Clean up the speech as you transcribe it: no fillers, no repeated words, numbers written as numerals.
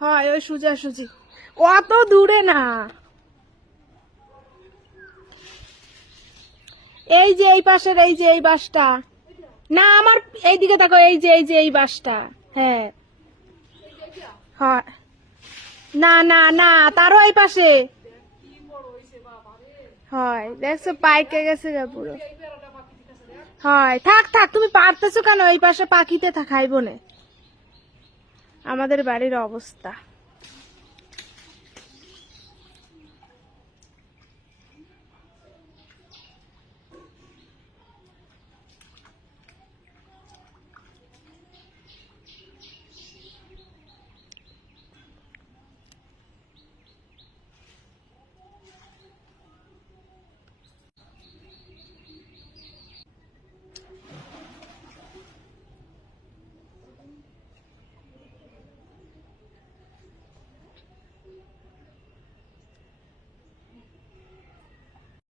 হয় ওই সোজাসুজি, অত দূরে না। এই যে এই পাশের, এই যে এই বাসটা, না আমার এইদিকে দেখো, এই যে এই বাসটা। হ্যাঁ হয়, না না না, তারও এই পাশে হয়। দেখছো পাইকে গেছে গা পুরো। হয় থাক থাক, তুমি পারতেছো কেন? এই পাশে পাখিতে খাইবো না। আমাদের বাড়ির অবস্থা।